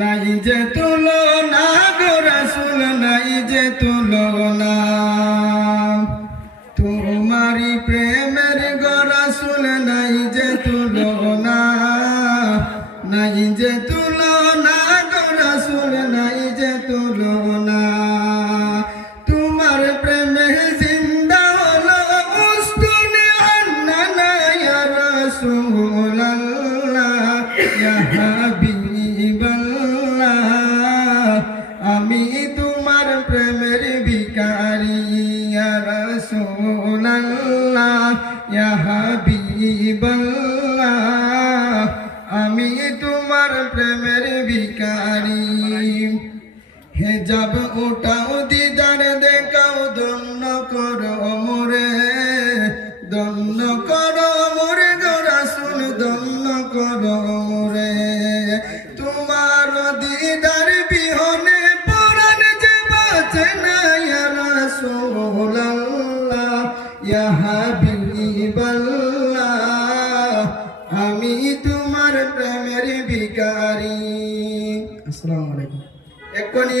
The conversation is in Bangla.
নাই যে তুলনা গো রাসূল নাই যে তুলনা তোমারি প্রেমের গো রাসূল নাই যে তুলনা নাই যে তুলনা গো রাসূল নাই যে তুলনা তোমার প্রেমে জিন্দা হলো উস্তুনে আন্নানা ইয়া রাসূলুল্লাহ ইয়া হাবিবাল্লাহ আমি তোমার প্রেমের ভিখারি ইয়া রাসূলুল্লাহ ইয়া হাবিবাল্লাহ আমি তোমার প্রেমের ভিখারি হেজাব উঠাও দিদার দেখাও ধন্য করো মোরে ধন্য করো মোরে গো রাসূল ধন্য করো মোরে তোমার দিদার বিহনে পরাণ যে বাঁচে না ইয়া রাসূলুল্লাহ ইয়া হাবিবাল্লাহ আমি তোমার প্রেমের ভিখারি। আসসালামু আলাইকুম। এক্ষুনি